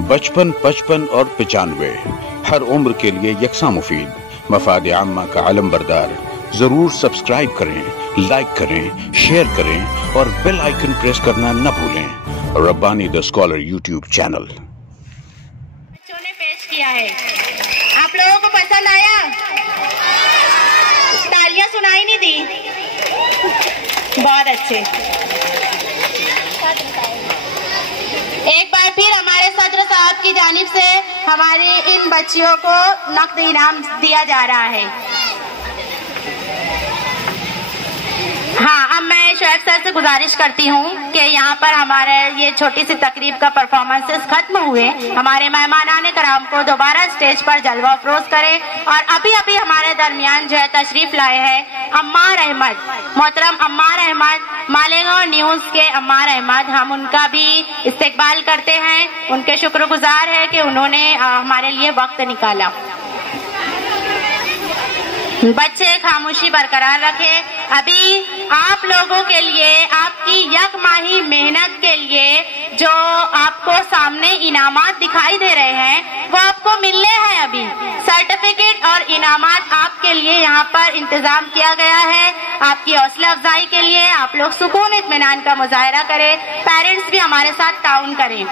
55, 55 और 95 हर उम्र के लिए यकसा मुफीद, मफाद आम्मा का अलम बरदार। जरूर सब्सक्राइब करें, लाइक करें, शेयर करें और बेल आइकन प्रेस करना न भूलें। Rabbani the scholar YouTube channel बच्चों ने पेश किया है, आप लोगों को पसंद आया? तालियां सुनाई नहीं दी? बहुत अच्छे। एक बार फिर हमारे सदर साहब की जानिब से हमारी इन बच्चियों को नकद इनाम दिया जा रहा है। हाँ, अब मैं शोएब सर से गुजारिश करती हूँ कि यहाँ पर हमारे ये छोटी सी तकरीब का परफॉर्मेंसेस खत्म हुए, हमारे मेहमानाने कराम को दोबारा स्टेज पर जलवा अफरोज करें। और अभी अभी हमारे दरमियान जो है तशरीफ लाए हैं अम्मार अहमद, मोहतरम अम्मार अहमद, मालेगांव न्यूज के अम्मार अहमद। हम उनका भी इस्तेकबाल करते हैं, उनके शुक्रगुजार है कि उन्होंने हमारे लिए वक्त निकाला। बच्चे खामोशी बरकरार रखें। अभी आप लोगों के लिए, आपकी यकमाही मेहनत के लिए जो आपको सामने इनामात दिखाई दे रहे हैं वो आपको मिलने हैं। अभी सर्टिफिकेट और इनामात आपके लिए यहाँ पर इंतजाम किया गया है, आपकी हौसला अफजाई के लिए। आप लोग सुकून इत्मीनान का मुजाहरा करें, पेरेंट्स भी हमारे साथ ताउन करें।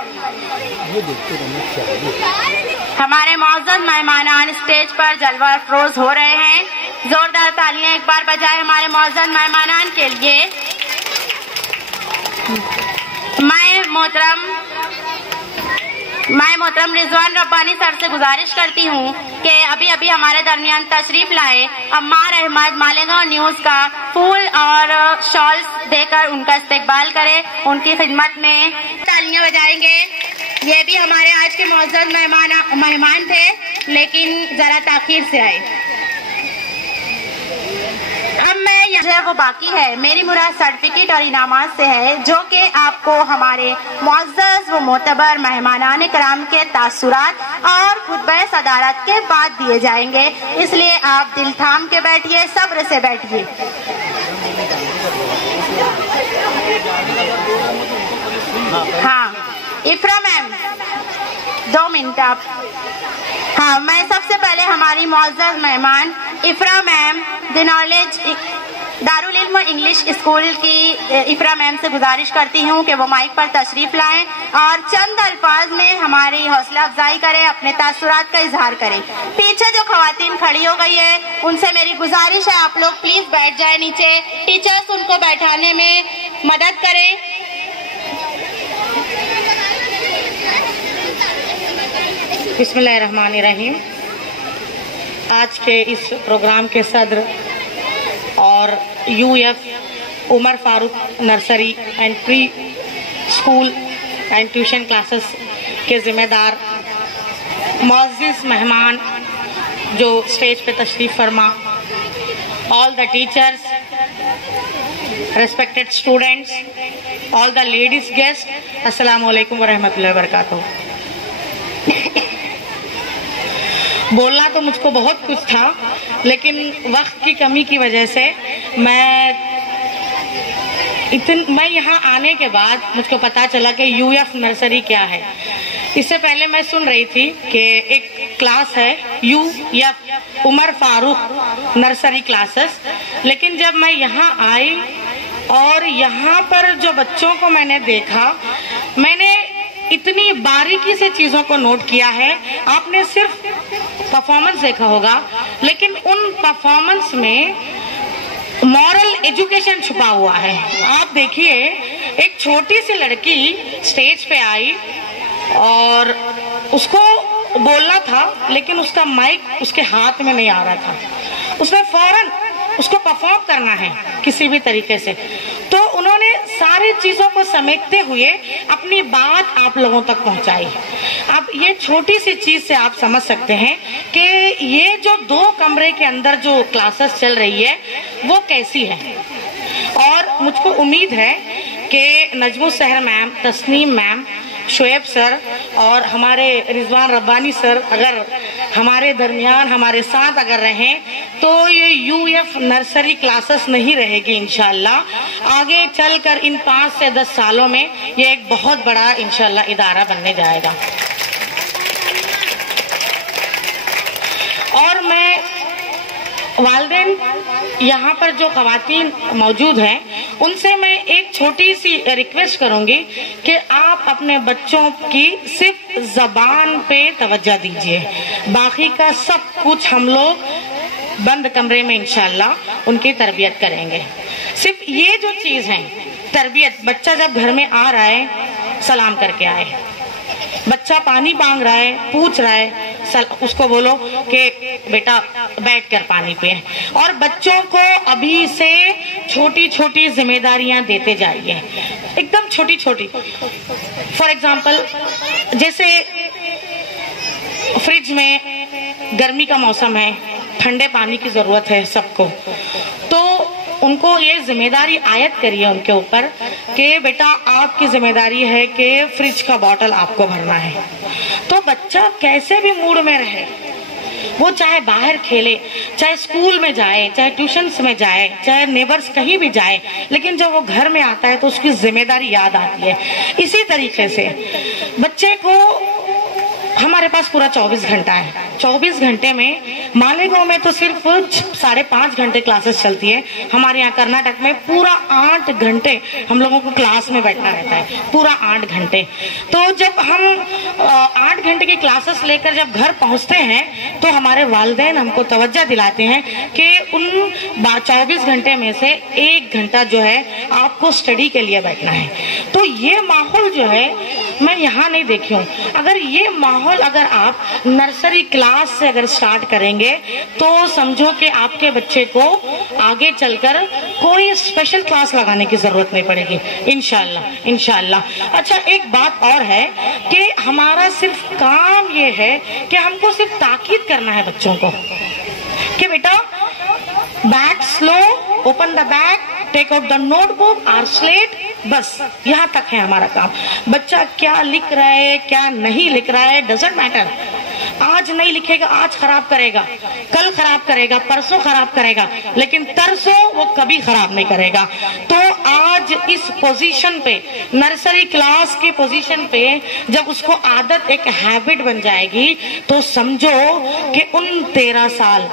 हमारे मौजूद मेहमानान स्टेज पर जलवा अफरोज हो रहे हैं। जोरदार तालियां एक बार बजाएं हमारे मौजूद मेहमानान के लिए। मैं मोहतरम रिजवान रब्बानी सर से गुजारिश करती हूँ कि अभी अभी हमारे दरमियान तशरीफ लाए अम्मार अहमद, मालेगांव न्यूज का फूल और शॉल्स देकर उनका इस्तेकबाल करें। उनकी खिदमत में तालियां बजाएंगे। ये भी हमारे आज के मौजूद मेहमान थे लेकिन जरा ताखीर से आए। अब मैं यहाँ वो बाकी है, मेरी मुराद सर्टिफिकेट और इनामात से है जो कि आपको हमारे मुअज़्ज़ज़ व मोतबर मेहमानाने कराम के तासुरात और खुतबा सदारत के बाद दिए जाएंगे। इसलिए आप दिल थाम के बैठिए, सब्र से बैठिए। हाँ, इफ्रा मैम 2 मिनट आप। हाँ, मैं सबसे पहले हमारी मुअज़्ज़ज़ मेहमान इफ्रा मैम द नॉलेज दारुल इल्म इंग्लिश स्कूल की इफ्रा मैम से गुजारिश करती हूँ कि वो माइक पर तशरीफ लाएं और चंद अल्फाज में हमारी हौसला अफजाई करें, अपने तासुरात का इजहार करें। पीछे जो खवातीन खड़ी हो गई है उनसे मेरी गुजारिश है आप लोग प्लीज बैठ जाए नीचे, टीचर्स उनको बैठाने में मदद करें। बिस्मिल्लाहिर्रहमानिर्रहीम। आज के इस प्रोग्राम के सदर और UF Umar Farooq nursery and pre school and tuition classes के जिम्मेदार मुअज़्ज़िज़ मेहमान जो स्टेज पे तशरीफ फरमा, all the teachers, respected students, all the ladies guest, अस्सलामु अलैकुम व रहमतुल्लाहि व बरकातहू। बोलना तो मुझको बहुत कुछ था लेकिन वक्त की कमी की वजह से मैं यहाँ आने के बाद मुझको पता चला कि यूएफ नर्सरी क्या है। इससे पहले मैं सुन रही थी कि एक क्लास है UF Umar Farooq nursery classes, लेकिन जब मैं यहाँ आई और यहाँ पर जो बच्चों को मैंने देखा, मैंने इतनी बारीकी से चीजों को नोट किया है। आपने सिर्फ परफॉर्मेंस देखा होगा लेकिन उन परफॉर्मेंस में मॉरल एजुकेशन छुपा हुआ है। आप देखिए, एक छोटी सी लड़की स्टेज पे आई और उसको बोलना था लेकिन उसका माइक उसके हाथ में नहीं आ रहा था। उसने फौरन उसको परफॉर्म करना है किसी भी तरीके से, तो उन्होंने सारी चीजों को समेटते हुए अपनी बात आप लोगों तक पहुंचाई। अब ये छोटी सी चीज से आप समझ सकते हैं कि ये जो 2 कमरे के अंदर जो क्लासेस चल रही है वो कैसी है। और मुझको उम्मीद है कि Najmul Sahar ma'am, Tasneem ma'am, Shoaib sir और हमारे रिजवान रब्बानी सर अगर हमारे दरमियान हमारे साथ अगर रहें तो ये यूएफ नर्सरी क्लासेस नहीं रहेगी इंशाल्लाह। आगे चलकर इन 5 से 10 सालों में ये एक बहुत बड़ा इंशाल्लाह इदारा बनने जाएगा। اور میں والدین یہاں پر جو خواتین موجود ہیں ان سے میں ایک چھوٹی سی ریکویسٹ کروں گی کہ آپ اپنے بچوں کی صرف زبان پہ توجہ دیجیے، باقی کا سب کچھ ہم لوگ بند کمرے میں انشاءاللہ ان کی تربیت کریں گے۔ صرف یہ جو چیز ہے تربیت، بچہ جب گھر میں آ رہا ہے سلام کر کے آئے، بچہ پانی مانگ رہا ہے پوچھ رہا ہے اس کو بولو کہ بیٹا بیٹھ کر پانی پئے، اور بچوں کو ابھی سے چھوٹی چھوٹی ذمہ داریاں دیتے جائیے، ایک دم چھوٹی چھوٹی۔ فار ایگزامپل جیسے فریج میں گرمی کا موسم ہے، ٹھنڈے پانی کی ضرورت ہے سب کو، تو ان کو یہ ذمہ داری عائد کریے ان کے اوپر کہ بیٹا آپ کی ذمہ داری ہے کہ فریج کا باٹل آپ کو بھرنا ہے۔ تو بچہ کیسے بھی موڈ میں رہے، وہ چاہے باہر کھیلے، چاہے اسکول میں جائے، چاہے ٹیوشنز میں جائے، چاہے نیبرز کہیں بھی جائے، لیکن جب وہ گھر میں آتا ہے تو اس کی ذمہ داری یاد آتی ہے۔ اسی طریقے سے بچے کو ہمارے پاس پورا 24 گھنٹہ ہے، 24 گھنٹے میں مالیگاؤں میں تو صرف 5.5 گھنٹے کلاسز چلتی ہے، ہمارے یہاں کرناٹک میں پورا 8 گھنٹے ہم لوگوں کو کلاس میں بیٹھنا رہتا ہے، پورا 8 گھنٹے۔ تو جب ہم 8 گھنٹے کی کلاسز لے کر جب گھر پہنچتے ہیں تو ہمارے والدین ہم کو توجہ دلاتے ہیں کہ ان 24 گھنٹے میں سے 1 گھنٹہ جو ہے آپ کو اسٹڈی کے لیے بیٹھنا ہے۔ تو یہ ماحول جو ہے میں یہاں نہیں دیکھی ہوں۔ اگر یہ ماحول اگر آپ نرسری کلاس سے اگر سٹارٹ کریں گے تو سمجھو کہ آپ کے بچے کو آگے چل کر کوئی اسپیشل کلاس لگانے کی ضرورت نہیں پڑے گی انشاءاللہ انشاءاللہ۔ اچھا ایک بات اور ہے کہ ہمارا صرف کام یہ ہے کہ ہم کو صرف تاکید کرنا ہے بچوں کو کہ بیٹا بیگ سلو، open the bag, take out the notebook اور سلیٹ، بس یہاں تک ہے ہمارا کام۔ بچہ کیا لکھ رہا ہے کیا نہیں لکھ رہا ہے ڈزنٹ میٹر، آج نہیں لکھے گا آج خراب کرے گا، کل خراب کرے گا، پرسوں خراب کرے گا، لیکن ترسوں وہ کبھی خراب نہیں کرے گا۔ تو آج اس پوزیشن پہ، نرسری کلاس کی پوزیشن پہ جب اس کو عادت ایک ہیبٹ بن جائے گی تو سمجھو کہ ان 13 سال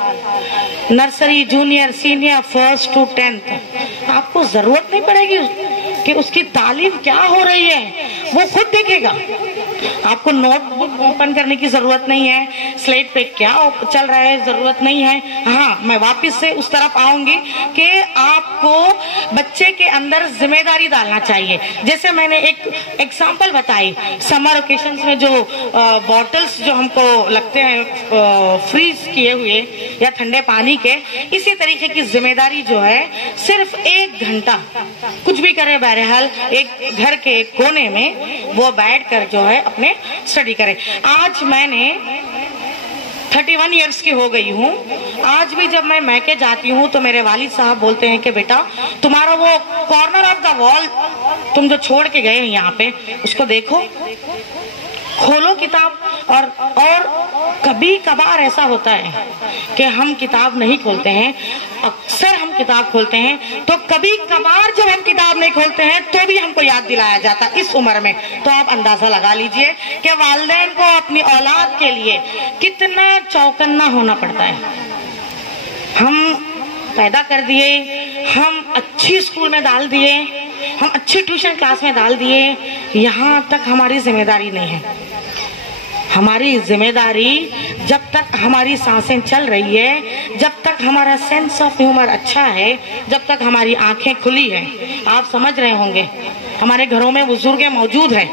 nursery junior senior 1st to 10th آپ کو ضرورت نہیں پڑے گی کہ اس کی تعلیم کیا ہو رہی ہے، وہ خود دیکھے گا۔ آپ کو نوٹ بک اوپن کرنے کی ضرورت نہیں ہے، سلیٹ پہ کیا چل رہا ہے ضرورت نہیں ہے۔ ہاں میں واپس سے اس طرف آؤں گی کہ آپ کو بچے کے اندر ذمہ داری ڈالنا چاہیے۔ جیسے میں نے ایک ایگزامپل بتائی، سمر اوکیشنز میں جو بوٹلز جو ہم کو لگتے ہیں فریز کیے ہوئے یا ٹھنڈے پانی کے، اسی طریقے کی ذمہ داری جو ہے صرف 1 گھنٹہ کچھ بھی کرے، بہرحال ایک گھر کے ایک کونے میں وہ بیٹھ کر جو ہے اپنے اسٹڈی کرے۔ آج میں نے 31 ایئرس کی ہو گئی ہوں، آج بھی جب میں میکے جاتی ہوں تو میرے والد صاحب بولتے ہیں کہ بیٹا تمہارا وہ کارنر آف دا وال تم جو چھوڑ کے گئے ہیں یہاں پہ اس کو دیکھو، کھولو کتاب۔ اور کبھی کبھار ایسا ہوتا ہے کہ ہم کتاب نہیں کھولتے ہیں، اکثر ہم کتاب کھولتے ہیں، تو کبھی کبھار جب ہم کتاب نہیں کھولتے ہیں تو بھی ہم کو یاد دلایا جاتا اس عمر میں۔ تو آپ اندازہ لگا لیجئے کہ والدین کو اپنی اولاد کے لیے کتنا چوکنا ہونا پڑتا ہے۔ ہم پیدا کر دیے، ہم اچھی اسکول میں ڈال دیے، ہم اچھی ٹیوشن کلاس میں ڈال دیے، یہاں تک ہماری ذمہ داری نہیں ہے۔ ہماری ذمہ داری جب تک ہماری سانسیں چل رہی ہے، جب تک ہمارا سینس آف ہیومر اچھا ہے، جب تک ہماری آنکھیں کھلی ہیں، آپ سمجھ رہے ہوں گے ہمارے گھروں میں بزرگ موجود ہیں،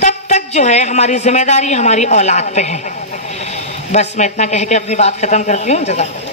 تب تک جو ہے ہماری ذمہ داری ہماری اولاد پہ ہے۔ بس میں اتنا کہہ کے اپنی بات ختم کرتی ہوں۔ جزاک اللہ۔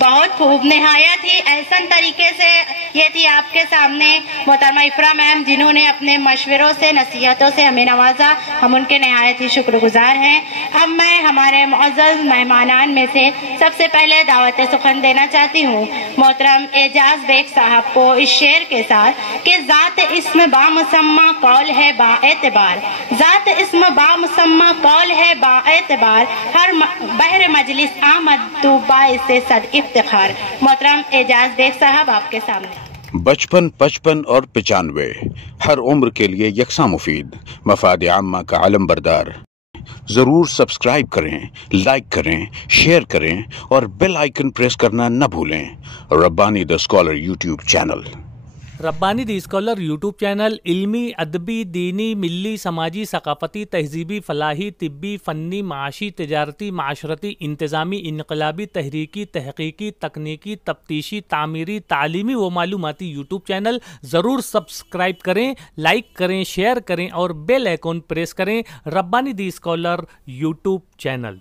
بہت خوب، نہایت ہی احسن طریقے سے یہ تھی آپ کے سامنے محترمہ افرا میم، جنہوں نے اپنے مشوروں سے نصیحتوں سے ہمیں نوازا، ہم ان کے نہایت ہی شکر گزار ہیں۔ اب میں ہمارے معزز مہمانان میں سے سب سے پہلے دعوت سخن دینا چاہتی ہوں محترم اعجاز بیگ صاحب کو اس شعر کے ساتھ کہ ذات اسم بامسمہ قول ہے با اعتبار، ذات اسم بامسمہ قول ہے با اعتبار، ہر بحر مجلس آمد تو باعث صد افتخار۔ محترم اعجاز بیگ صاحب آپ کے سامنے۔ 55, 55 और 95 हर उम्र के लिए यकसा मुफीद, मफाद आम्मा का अलम बरदार। जरूर सब्सक्राइब करें, लाइक करें, शेयर करें और बेल आइकन प्रेस करना न भूलें। Rabbani the scholar YouTube channel. Rabbani the scholar YouTube channel इल्मी, अदबी, दीनी, मिली, समाजी, सकाफती, तहजीबी, फलाही, तिब्बी, फ़न्नी, माशी, तिजारती, माशरती, इंतज़ामी, इनकलाबी, तहरीकी, तहकीकी, तकनीकी, तफ्तीशी, तामीरी, तालीमी व मालूमाती यूट्यूब चैनल। ज़रूर सब्सक्राइब करें, लाइक करें, शेयर करें और बेल आइकन प्रेस करें। Rabbani the scholar YouTube channel.